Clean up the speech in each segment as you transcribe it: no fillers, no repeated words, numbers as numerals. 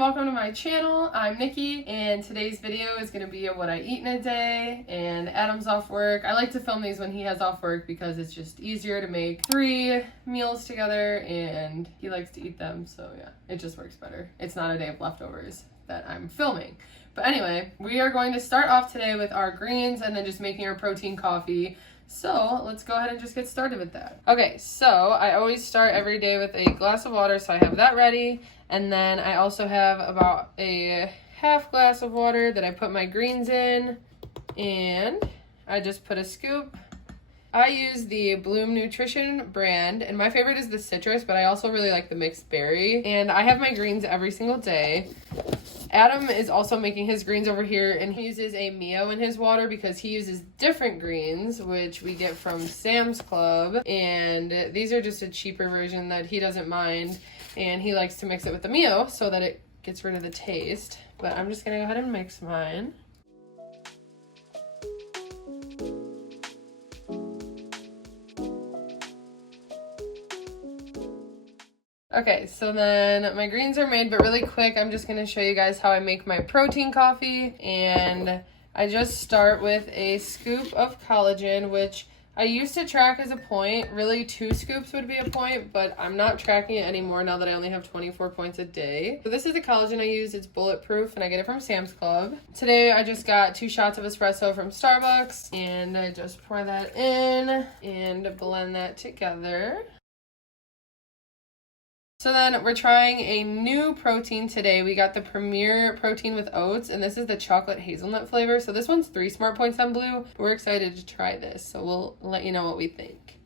welcome to my channel. I'm Nikki, and today's video is going to be what I eat in a day, and Adam's off work. I like to film these when he has off work because it's just easier to make 3 meals together, and he likes to eat them, so yeah, it just works better. It's not a day of leftovers that I'm filming. But anyway, we are going to start off today with our greens and then just making our protein coffee. So let's go ahead and just get started with that. Okay, so I always start every day with a glass of water, so I have that ready. And then I also have about a half glass of water that I put my greens in. And I just put a scoop. I use the Bloom Nutrition brand, and my favorite is the citrus, but I also really like the mixed berry. And I have my greens every single day. Adam is also making his greens over here, and he uses a Mio in his water because he uses different greens, which we get from Sam's Club. And these are just a cheaper version that he doesn't mind, and he likes to mix it with the Mio so that it gets rid of the taste. But I'm just gonna go ahead and mix mine. Okay, so then my greens are made, but really quick, I'm just going to show you guys how I make my protein coffee. And I just start with a scoop of collagen, which I used to track as a point. Really, 2 scoops would be a point, but I'm not tracking it anymore now that I only have 24 points a day. So this is the collagen I use. It's bulletproof, and I get it from Sam's Club. Today, I just got 2 shots of espresso from Starbucks, and I just pour that in and blend that together. So then we're trying a new protein today. We got the Premier protein with oats, and this is the chocolate hazelnut flavor. So this one's 3 smart points on blue, but we're excited to try this. So we'll let you know what we think.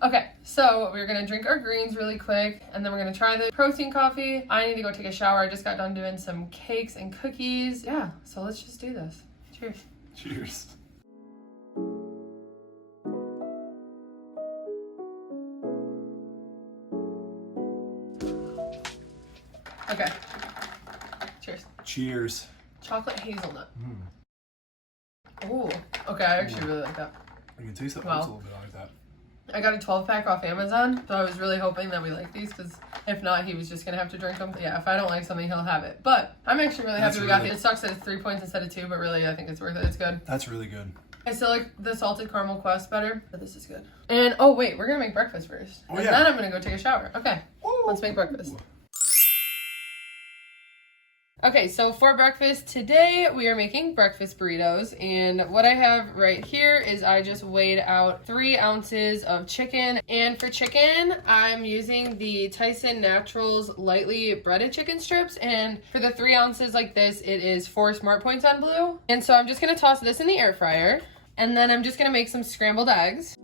Okay, so we're gonna drink our greens really quick, and then we're gonna try the protein coffee. I need to go take a shower. I just got done doing some cakes and cookies. Yeah, so let's just do this. Cheers. Cheers. Okay. Cheers. Cheers. Chocolate hazelnut. Ooh, okay, I actually really like that. I can taste the oats Wow. a little bit like that. I got a 12-pack off Amazon, so I was really hoping that we like these, because if not, he was just going to have to drink them. Yeah, if I don't like something, he'll have it. But I'm actually really happy we got these. It sucks that it's 3 points instead of 2, but really, I think it's worth it. It's good. That's really good. I still like the salted caramel Quest better, but this is good. And, oh wait, we're going to make breakfast first. Oh, and yeah. then I'm going to go take a shower. Okay, let's make breakfast. Okay, so for breakfast today, we are making breakfast burritos, and what I have right here is I just weighed out 3 ounces of chicken, and for chicken, I'm using the Tyson Naturals lightly breaded chicken strips, and for the 3 ounces like this, it is 4 smart points on blue. And so I'm just gonna toss this in the air fryer, and then I'm just gonna make some scrambled eggs.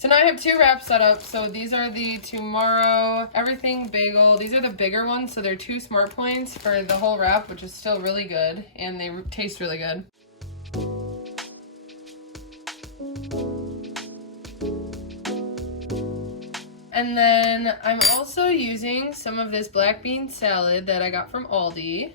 So now I have 2 wraps set up. So these are the Tomorrow Everything Bagel. These are the bigger ones, so they're 2 smart points for the whole wrap, which is still really good, and they taste really good. And then I'm also using some of this black bean salad that I got from Aldi.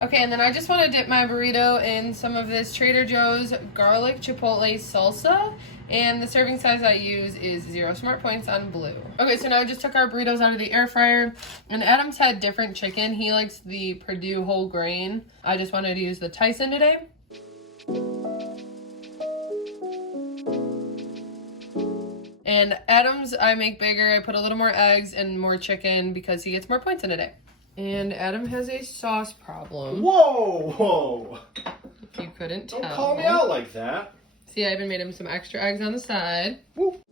Okay, and then I just want to dip my burrito in some of this Trader Joe's garlic chipotle salsa, and the serving size I use is 0 smart points on blue. Okay, so now I just took our burritos out of the air fryer, and Adam's had different chicken. He likes the Purdue whole grain. I just wanted to use the Tyson today. And Adam's I make bigger. I put a little more eggs and more chicken because he gets more points in a day. And Adam has a sauce problem. Whoa! If you Couldn't tell. Don't call me out like that. See, I even made him some extra eggs on the side. Woo.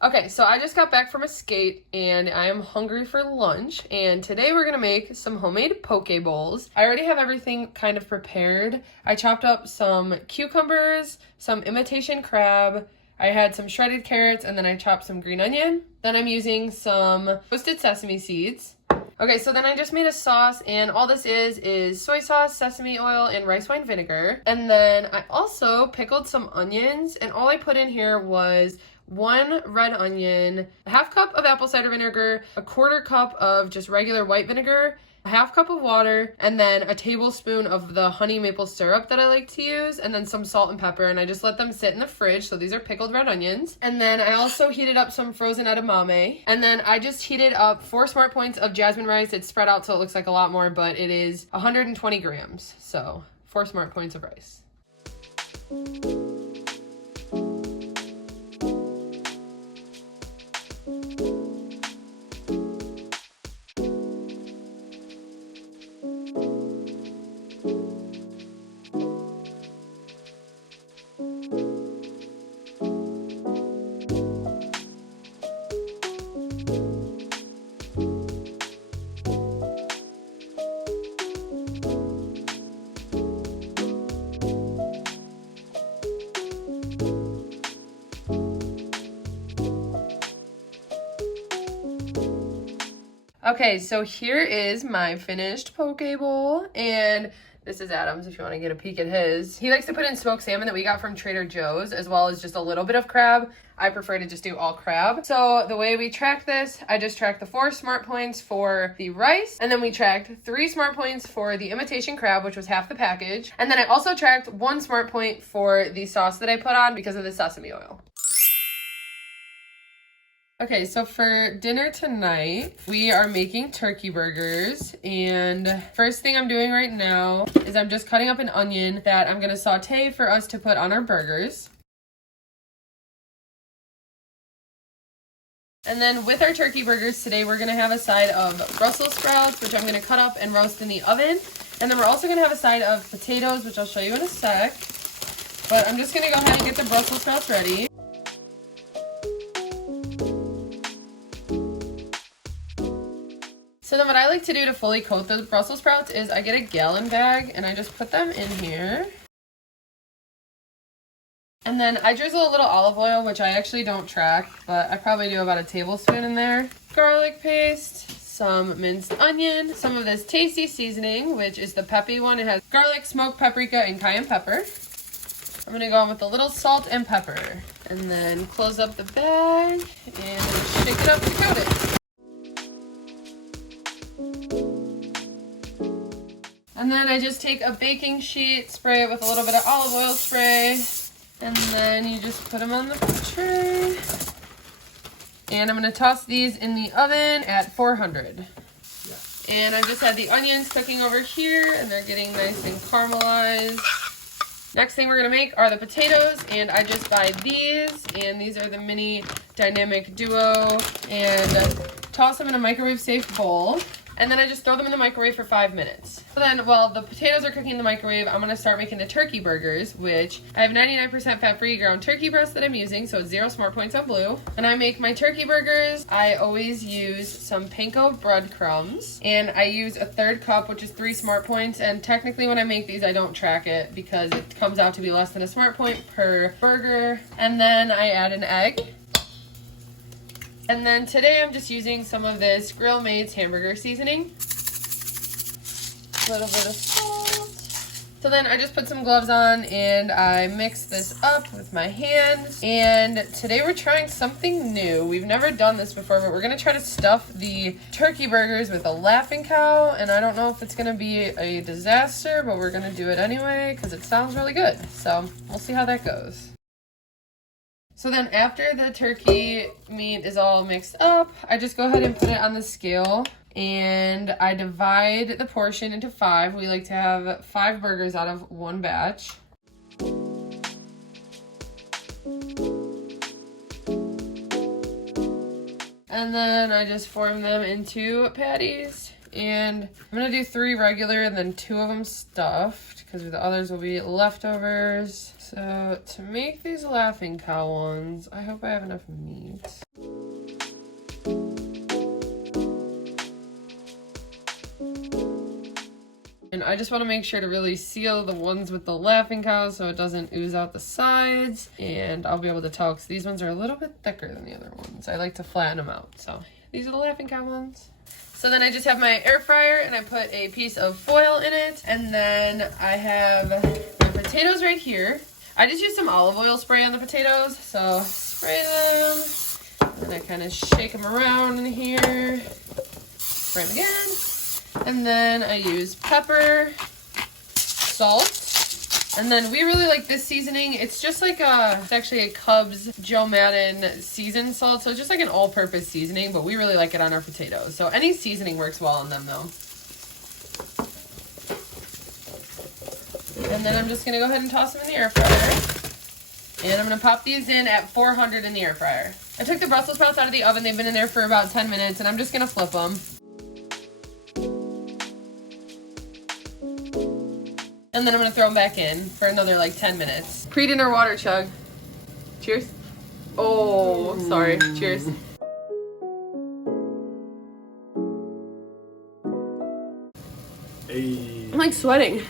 Okay, so I just got back from a skate and I am hungry for lunch, and today we're gonna make some homemade poke bowls. I already have everything kind of prepared. I chopped up some cucumbers, some imitation crab, I had some shredded carrots, and then I chopped some green onion. Then I'm using some roasted sesame seeds. Okay, so then I just made a sauce, and all this is soy sauce, sesame oil, and rice wine vinegar. And then I also pickled some onions, and all I put in here was 1 red onion, a half cup of apple cider vinegar, a 1/4 cup of just regular white vinegar, a half cup of water, and then a tablespoon of the honey maple syrup that I like to use, and then some salt and pepper, and I just let them sit in the fridge. So these are pickled red onions. And then I also heated up some frozen edamame, and then I just heated up 4 smart points of jasmine rice. It's spread out so it looks like a lot more, but it is 120 grams. So 4 smart points of rice. Okay, so here is my finished poke bowl, and this is Adam's if you want to get a peek at his. He likes to put in smoked salmon that we got from Trader Joe's, as well as just a little bit of crab. I prefer to just do all crab. So the way we track this, I just tracked the 4 smart points for the rice, and then we tracked 3 smart points for the imitation crab, which was half the package. And then I also tracked 1 smart point for the sauce that I put on because of the sesame oil. Okay, so for dinner tonight, we are making turkey burgers, and first thing I'm doing right now is I'm just cutting up an onion that I'm gonna saute for us to put on our burgers. And then with our turkey burgers today, we're gonna have a side of Brussels sprouts, which I'm gonna cut up and roast in the oven. And then we're also gonna have a side of potatoes, which I'll show you in a sec. But I'm just gonna go ahead and get the Brussels sprouts ready. So then what I like to do to fully coat the Brussels sprouts is I get a gallon bag and I just put them in here. And then I drizzle a little olive oil, which I actually don't track, but I probably do about a tablespoon in there. Garlic paste, some minced onion, some of this tasty seasoning, which is the peppy one. It has garlic, smoked paprika, and cayenne pepper. I'm gonna go in with a little salt and pepper. And then close up the bag and shake it up to coat it. And then I just take a baking sheet, spray it with a little bit of olive oil spray, and then you just put them on the tray. And I'm gonna toss these in the oven at 400. Yeah. And I just had the onions cooking over here, and they're getting nice and caramelized. Next thing we're gonna make are the potatoes, and I just buy these, and these are the mini dynamic duo, and toss them in a microwave safe bowl. And then I just throw them in the microwave for 5 minutes. So then while the potatoes are cooking in the microwave, I'm gonna start making the turkey burgers, which I have 99% fat-free ground turkey breast that I'm using, so it's 0 smart points on blue. And I make my turkey burgers, I always use some panko breadcrumbs, and I use a 1/3 cup, which is 3 smart points. And technically when I make these, I don't track it because it comes out to be less than a smart point per burger. And then I add an egg. And then today I'm just using some of this Grill Mates hamburger seasoning. A little bit of salt. So then I just put some gloves on and I mixed this up with my hand. And today we're trying something new. We've never done this before, but we're gonna try to stuff the turkey burgers with a Laughing Cow. And I don't know if it's gonna be a disaster, but we're gonna do it anyway because it sounds really good. So we'll see how that goes. So then after the turkey meat is all mixed up, I just go ahead and put it on the scale. And I divide the portion into 5. We like to have 5 burgers out of one batch. And then I just form them into patties. And I'm gonna do 3 regular and then 2 of them stuffed because the others will be leftovers. So to make these Laughing Cow ones, I hope I have enough meat. And I just want to make sure to really seal the ones with the Laughing Cow so it doesn't ooze out the sides. And I'll be able to tell because these ones are a little bit thicker than the other ones. I like to flatten them out. So these are the Laughing Cow ones. So then I just have my air fryer and I put a piece of foil in it. And then I have my potatoes right here. I just used some olive oil spray on the potatoes. So spray them. And I kind of shake them around in here. Spray them again. And then I use pepper, salt, and then we really like this seasoning. It's just like it's actually a Cubs Joe Madden seasoned salt, so it's just like an all-purpose seasoning, but we really like it on our potatoes. So any seasoning works well on them though. And then I'm just gonna go ahead and toss them in the air fryer. And I'm gonna pop these in at 400 in the air fryer. I took the Brussels sprouts out of the oven. They've been in there for about 10 minutes, and I'm just gonna flip them. And then I'm gonna throw them back in for another like 10 minutes. Pre-dinner water chug. Cheers. Oh, sorry. Cheers. Hey. I'm like sweating.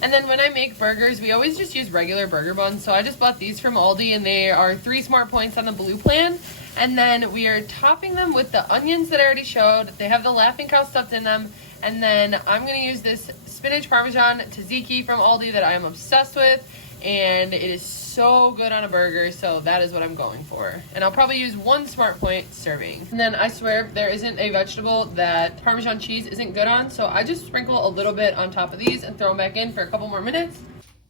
And then when I make burgers, we always just use regular burger buns. So I just bought these from Aldi and they are 3 smart points on the blue plan. And then we are topping them with the onions that I already showed. They have the Laughing Cow stuffed in them. And then I'm gonna use this spinach parmesan tzatziki from Aldi that I am obsessed with. And it is so good on a burger, so that is what I'm going for. And I'll probably use 1 smart point serving. And then I swear there isn't a vegetable that Parmesan cheese isn't good on, so I just sprinkle a little bit on top of these and throw them back in for a couple more minutes.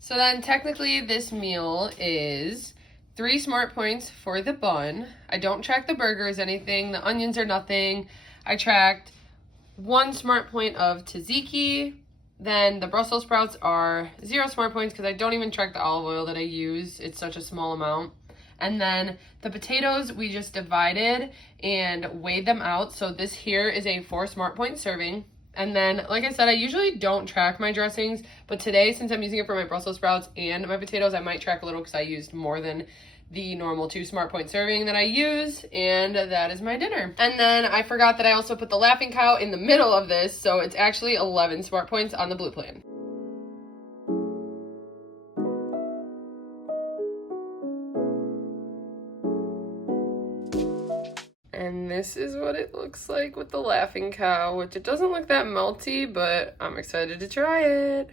So then technically this meal is 3 smart points for the bun. I don't track the burgers, anything. The onions are nothing. I tracked 1 smart point of tzatziki. Then the Brussels sprouts are 0 smart points because I don't even track the olive oil that I use. It's such a small amount. And then the potatoes we just divided and weighed them out. So this here is a 4 smart point serving. And then, like I said, I usually don't track my dressings. But today, since I'm using it for my Brussels sprouts and my potatoes, I might track a little because I used more than the normal 2 smart point serving that I use, and that is my dinner. And then I forgot that I also put the Laughing Cow in the middle of this, so it's actually 11 smart points on the blue plan. And this is what it looks like with the Laughing Cow, which it doesn't look that melty, but I'm excited to try it.